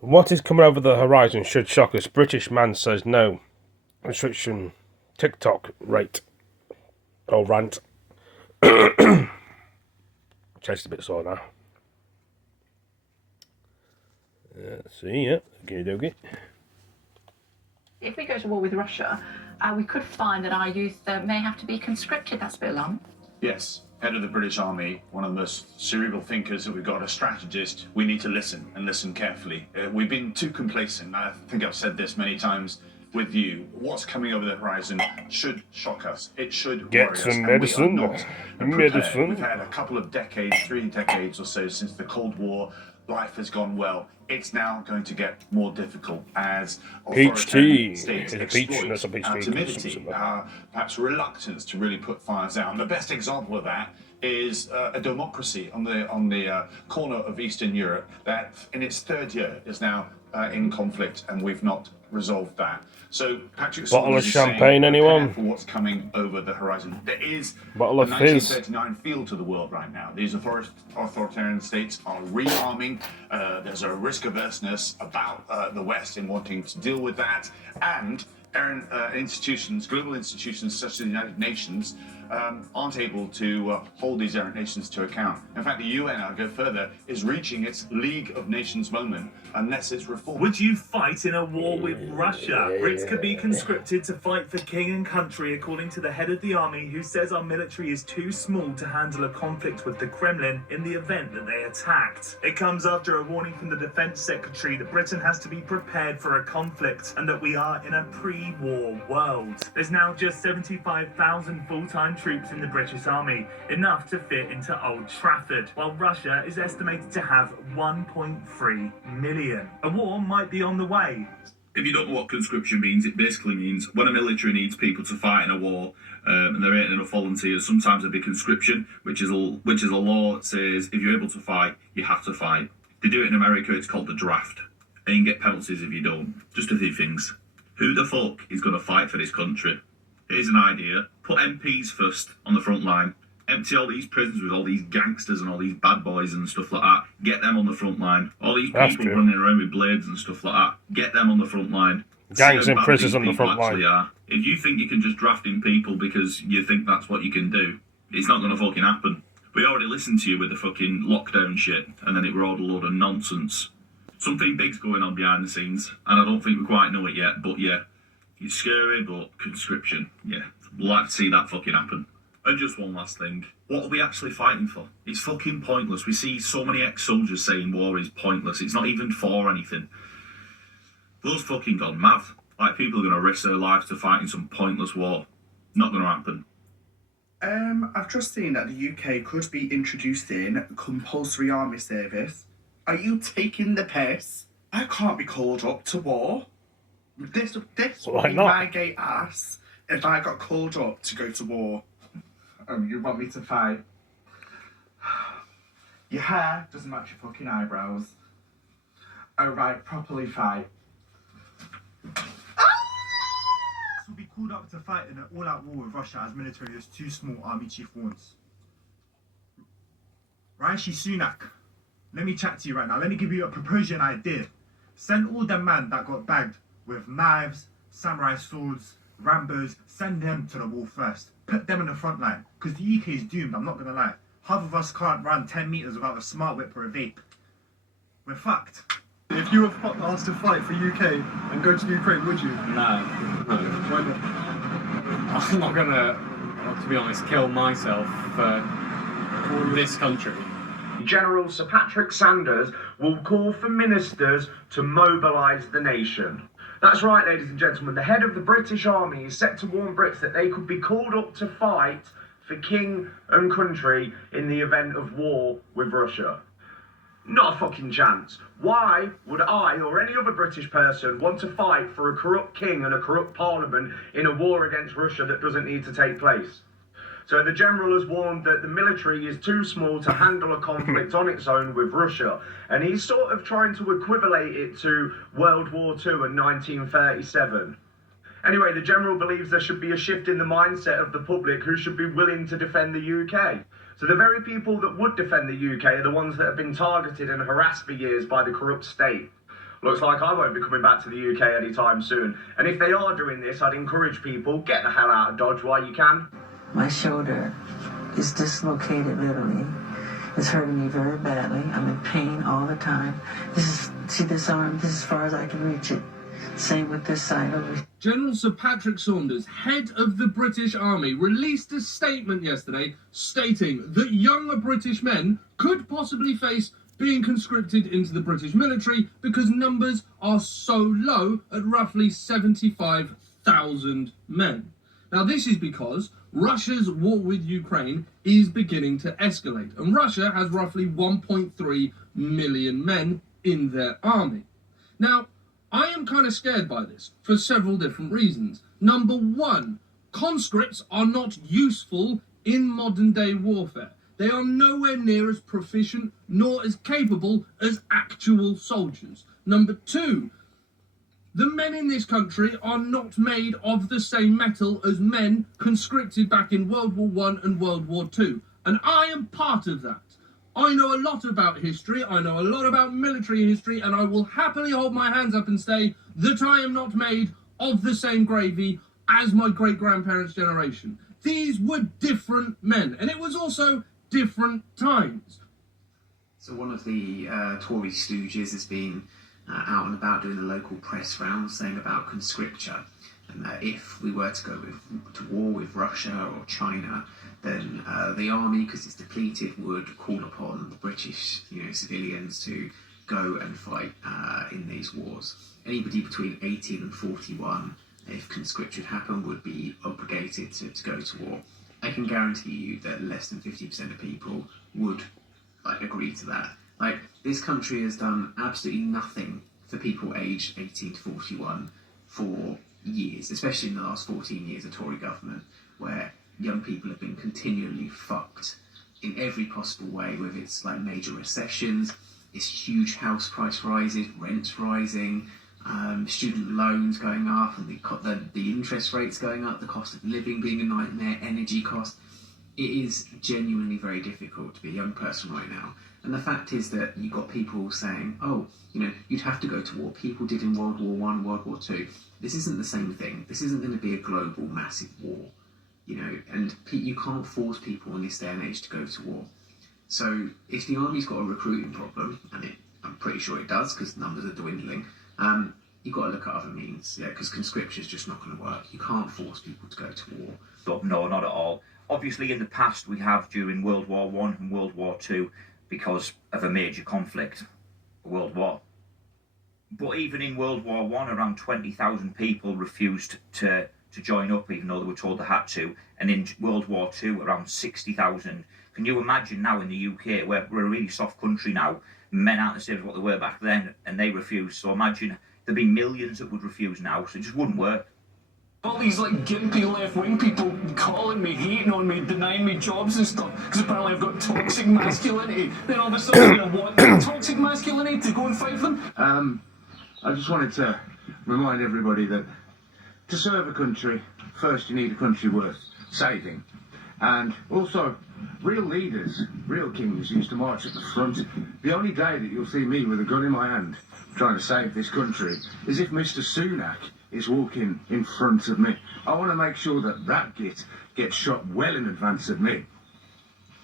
What is coming over the horizon should shock us. British man says no. Restriction TikTok rate. Or rant. Chest a bit sore now. Let's see, yeah. Okie dokie. If we go to war with Russia, we could find that our youth may have to be conscripted. That's a bit alarming. Yes, head of the British Army, one of the most cerebral thinkers that we've got, a strategist. We need to listen and listen carefully. We've been too complacent. I think I've said this many times with you. What's coming over the horizon should shock us. It should Get worry us. some medicine. We are not prepared. Medicine. We've had a couple of decades, 3 decades or so since the Cold War. Life has gone well. It's now going to get more difficult as authoritarian states exploit our timidity, our perhaps reluctance to really put fires out. And the best example of that is a democracy on the corner of Eastern Europe that, in its 3rd year, is now in conflict, and we've not resolved that. So Patrick Bottle of Saunders is champagne, saying, anyone? for what's coming over the horizon. There is Bottle a of fizz. 1939 feel to the world right now. These authoritarian states are rearming. There's a risk averseness about the West in wanting to deal with that, and institutions, global institutions such as the United Nations, aren't able to hold these errant nations to account. In fact, the UN, I'll go further, is reaching its League of Nations moment unless it's reformed. Would you fight in a war with Russia? Brits could be conscripted to fight for king and country, according to the head of the army, who says our military is too small to handle a conflict with the Kremlin in the event that they attacked. It comes after a warning from the Defence Secretary that Britain has to be prepared for a conflict and that we are in a pre-war world. There's now just 75,000 full-time troops in the British Army, enough to fit into Old Trafford, while Russia is estimated to have 1.3 million. A war might be on the way. If you don't know what conscription means, it basically means when a military needs people to fight in a war, and there ain't enough volunteers, sometimes there'll be conscription, which is a law that says if you're able to fight, you have to fight. They do it in America, it's called the draft, and you can get penalties if you don't. Just a few things. Who the fuck is going to fight for this country? Here's an idea. Put MPs first on the front line. Empty all these prisons with all these gangsters and all these bad boys and stuff like that. Get them on the front line. All these people running around with blades and stuff like that. Get them on the front line. Gangs and prisons on the front line. If you think you can just draft in people because you think that's what you can do, it's not going to fucking happen. We already listened to you with the fucking lockdown shit, and then it were all a load of nonsense. Something big's going on behind the scenes, and I don't think we quite know it yet, but yeah, it's scary, but conscription, yeah. I'd like to see that fucking happen. And just one last thing. What are we actually fighting for? It's fucking pointless. We see so many ex-soldiers saying war is pointless. It's not even for anything. Those fucking gone mad. Like, people are going to risk their lives to fight in some pointless war. Not going to happen. I've just seen that the UK could be introducing compulsory army service. Are you taking the piss? I can't be called up to war. This would be my gay ass if I got called up to go to war. You want me to fight? Your hair doesn't match your fucking eyebrows. Oh right, properly fight. Will be called up to fight in an all-out war with Russia as military as 2 small army chief wants. Rishi Sunak, let me chat to you right now. Let me give you a proposition idea. Send all the men that got bagged with knives, samurai swords, Rambos, send them to the war first. Put them in the front line. Because the UK is doomed, I'm not going to lie. Half of us can't run 10 metres without a smart whip or a vape. We're fucked. If you were asked to fight for UK and go to Ukraine, would you? No. Why not? I'm not gonna, to be honest, kill myself for this country. General Sir Patrick Sanders will call for ministers to mobilise the nation. That's right, ladies and gentlemen, the head of the British Army is set to warn Brits that they could be called up to fight for king and country in the event of war with Russia. Not a fucking chance. Why would I or any other British person want to fight for a corrupt king and a corrupt parliament in a war against Russia that doesn't need to take place? So the general has warned that the military is too small to handle a conflict on its own with Russia. And he's sort of trying to equivalate it to World War II and 1937. Anyway, the general believes there should be a shift in the mindset of the public who should be willing to defend the UK. So the very people that would defend the UK are the ones that have been targeted and harassed for years by the corrupt state. Looks like I won't be coming back to the UK anytime soon. And if they are doing this, I'd encourage people, get the hell out of Dodge while you can. My shoulder is dislocated literally. It's hurting me very badly. I'm in pain all the time. See this arm? This is as far as I can reach it. Same with this side over here. General Sir Patrick Saunders, head of the British Army, released a statement yesterday stating that younger British men could possibly face being conscripted into the British military because numbers are so low at roughly 75,000 men. Now, this is because Russia's war with Ukraine is beginning to escalate, and Russia has roughly 1.3 million men in their army. Now, I am kind of scared by this for several different reasons. Number one, conscripts are not useful in modern day warfare. They are nowhere near as proficient nor as capable as actual soldiers. Number two, the men in this country are not made of the same metal as men conscripted back in World War I and World War II. And I am part of that. I know a lot about history, I know a lot about military history, and I will happily hold my hands up and say that I am not made of the same gravy as my great-grandparents' generation. These were different men, and it was also different times. So one of the Tory stooges has been out and about doing the local press rounds saying about conscripture, and that if we were to go to war with Russia or China, then the army, because it's depleted, would call upon the British civilians to go and fight in these wars. Anybody between 18 and 41, if conscription happened, would be obligated to go to war. I can guarantee you that less than 50% of people would agree to that. This country has done absolutely nothing for people aged 18 to 41 for years, especially in the last 14 years of Tory government, where young people have been continually fucked in every possible way, with its major recessions, its huge house price rises, rents rising, student loans going up, and the interest rates going up, the cost of living being a nightmare, energy costs. It is genuinely very difficult to be a young person right now. And the fact is that you've got people saying, you'd have to go to war. People did in World War I, World War II. This isn't the same thing. This isn't going to be a global, massive war. And you can't force people in this day and age to go to war. So if the army's got a recruiting problem, and I'm pretty sure it does because numbers are dwindling, you've got to look at other means, because conscription is just not going to work. You can't force people to go to war. No, not at all. Obviously, in the past, we have during World War I and World War II, because of a major conflict, a world war. But even in World War I, around 20,000 people refused to join up, even though they were told they had to. And in World War II, around 60,000. Can you imagine now in the UK, we're a really soft country now, men aren't the same as what they were back then, and they refused. So imagine there'd be millions that would refuse now, so it just wouldn't work. All these gimpy left-wing people calling me, hating on me, denying me jobs and stuff, because apparently I've got toxic masculinity. Then all of a sudden I want that toxic masculinity to go and fight them. I just wanted to remind everybody that to serve a country, first you need a country worth saving. And also, real leaders, real kings used to march at the front. The only day that you'll see me with a gun in my hand trying to save this country is if Mr. Sunak is walking in front of me. I want to make sure that git gets shot well in advance of me.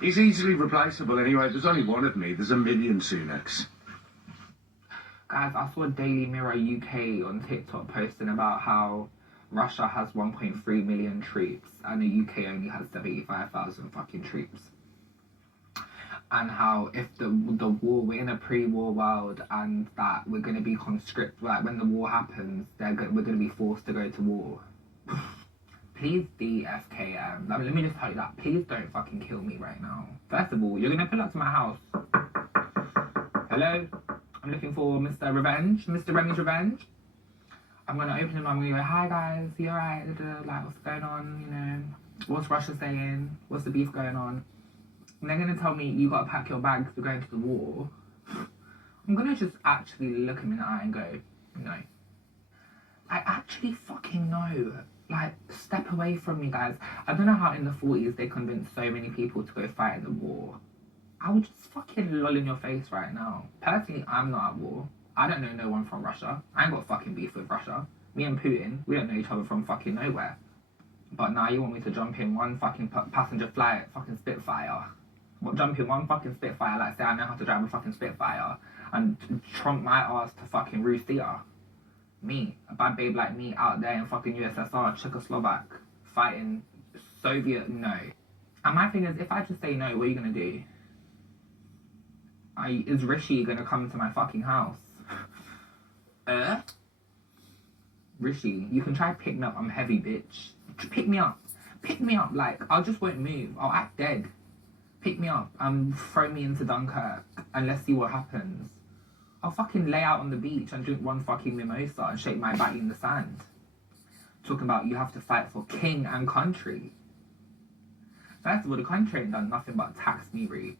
He's easily replaceable anyway. There's only one of me. There's a million Sunaks. Guys, I saw Daily Mirror UK on TikTok posting about how Russia has 1.3 million troops and the UK only has 75,000 fucking troops. And how if the war, we're in a pre-war world, and that we're going to be conscripted, when the war happens, we're going to be forced to go to war. Please DFKM. Let me just tell you that. Please don't fucking kill me right now. First of all, you're going to pull up to my house. Hello? I'm looking for Mr. Revenge. Mr. Remy's Revenge. I'm going to open him. I'm going to go, hi guys, you alright? What's going on? What's Russia saying? What's the beef going on? And they're going to tell me, you got to pack your bags, we're going to the war. I'm going to just actually look him in the eye and go, no. I actually fucking know. Step away from me, guys. I don't know how in the 40s they convinced so many people to go fight in the war. I would just fucking lol in your face right now. Personally, I'm not at war. I don't know no one from Russia. I ain't got fucking beef with Russia. Me and Putin, we don't know each other from fucking nowhere. But now you want me to jump in one fucking passenger flight fucking Spitfire. What, jump in one fucking Spitfire, like say I know how to drive a fucking Spitfire, and trump my ass to fucking Ruth Theatre? Me, a bad babe like me out there in fucking USSR, Czechoslovak, fighting Soviet, no. And my thing is, if I just say no, what are you gonna do? Is Rishi gonna come to my fucking house? Rishi, you can try pick me up, I'm heavy, bitch. Pick me up. Pick me up, like, I just won't move. I'll act dead. Pick me up and throw me into Dunkirk and let's see what happens. I'll fucking lay out on the beach and drink one fucking mimosa and shake my body in the sand. Talking about you have to fight for king and country. First of all, the country ain't done nothing but tax me, Ree.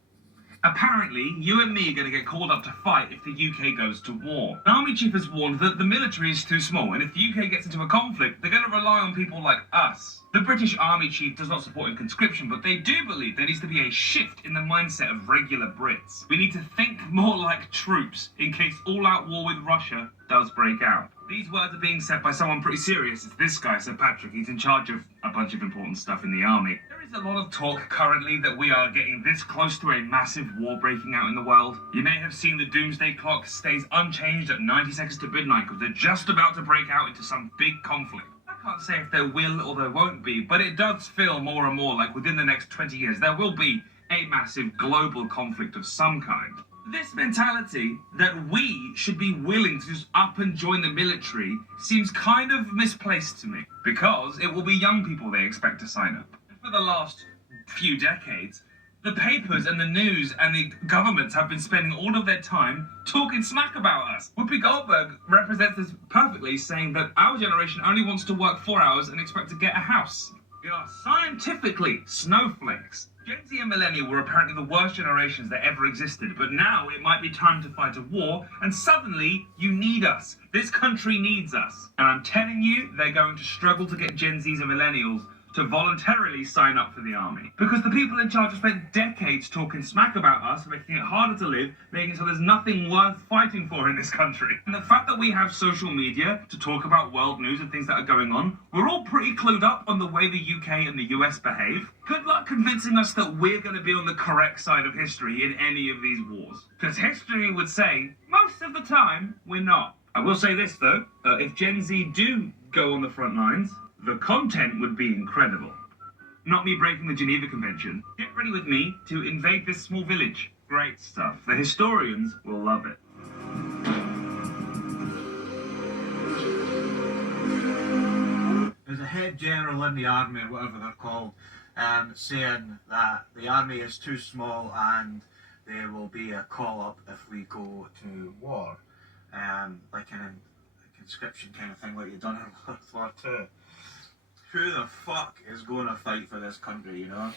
Apparently, you and me are going to get called up to fight if the UK goes to war. The army chief has warned that the military is too small, and if the UK gets into a conflict, they're going to rely on people like us. The British army chief does not support conscription, but they do believe there needs to be a shift in the mindset of regular Brits. We need to think more like troops in case all-out war with Russia does break out. These words are being said by someone pretty serious. It's this guy, Sir Patrick. He's in charge of a bunch of important stuff in the army. There is a lot of talk currently that we are getting this close to a massive war breaking out in the world. You may have seen the doomsday clock stays unchanged at 90 seconds to midnight because they're just about to break out into some big conflict. I can't say if there will or there won't be, but it does feel more and more like within the next 20 years there will be a massive global conflict of some kind. This mentality that we should be willing to just up and join the military seems kind of misplaced to me, because it will be young people they expect to sign up. For the last few decades, the papers and the news and the governments have been spending all of their time talking smack about us. Whoopi Goldberg represents this perfectly, saying that our generation only wants to work 4 hours and expect to get a house. We are scientifically snowflakes. Gen Z and Millennial were apparently the worst generations that ever existed, but now it might be time to fight a war, and suddenly you need us. This country needs us. And I'm telling you, they're going to struggle to get Gen Zs and Millennials to voluntarily sign up for the army. Because the people in charge have spent decades talking smack about us, making it harder to live, making it so there's nothing worth fighting for in this country. And the fact that we have social media to talk about world news and things that are going on, we're all pretty clued up on the way the UK and the US behave. Good luck convincing us that we're going to be on the correct side of history in any of these wars. Because history would say, most of the time, we're not. I will say this though, if Gen Z do go on the front lines, the content would be incredible. Not me breaking the Geneva Convention. Get ready with me to invade this small village. Great stuff. The historians will love it. There's a head general in the army, or whatever they're called, saying that the army is too small and there will be a call-up if we go to war. Like a conscription kind of thing like you've done in World War II. Who the fuck is going to fight for this country, you know?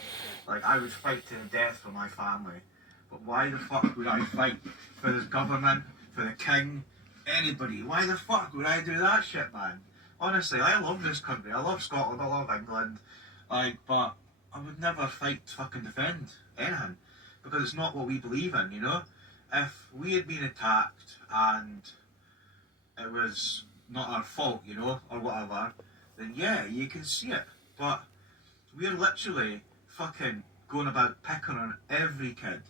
Like, I would fight to the death for my family. But why the fuck would I fight for this government, for the king, anybody? Why the fuck would I do that shit, man? Honestly, I love this country. I love Scotland. I love England. Like, but I would never fight to fucking defend anything. Because it's not what we believe in, you know? If we had been attacked and it was not our fault, you know, or whatever, then yeah, you can see it. But we're literally fucking going about picking on every kid.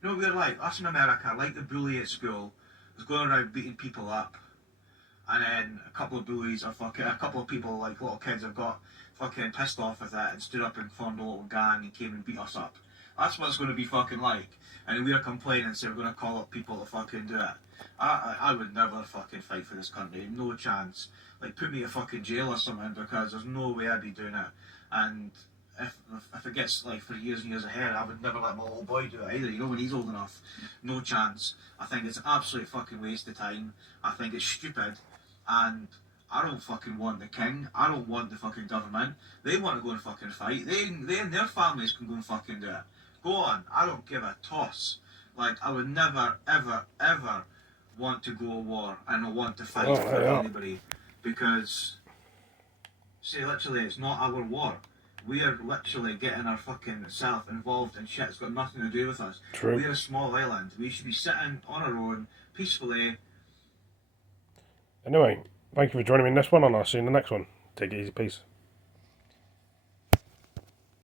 You know, we're like, us in America, like the bully at school, was going around beating people up. And then a couple of bullies are fucking, a couple of people, like little kids, have got fucking pissed off with it and stood up and formed a little gang and came and beat us up. That's what it's going to be fucking like. And we're complaining and say we're going to call up people to fucking do it. I would never fucking fight for this country, no chance. Like, put me in fucking jail or something, because there's no way I'd be doing it. And if it gets like for years and years ahead, I would never let my little boy do it either, you know, when he's old enough. No chance. I think it's an absolute fucking waste of time. I think it's stupid. And I don't fucking want the king. I don't want the fucking government. They want to go and fucking fight. They and their families can go and fucking do it. Go on. I don't give a toss. Like, I would never, ever, ever want to go to war and not want to fight for anybody. Because, see, literally, it's not our war. We are literally getting our fucking self involved in shit that's got nothing to do with us. True. We're a small island. We should be sitting on our own, peacefully, Anyway, thank you for joining me in this one, and I'll see you in the next one. Take it easy, peace.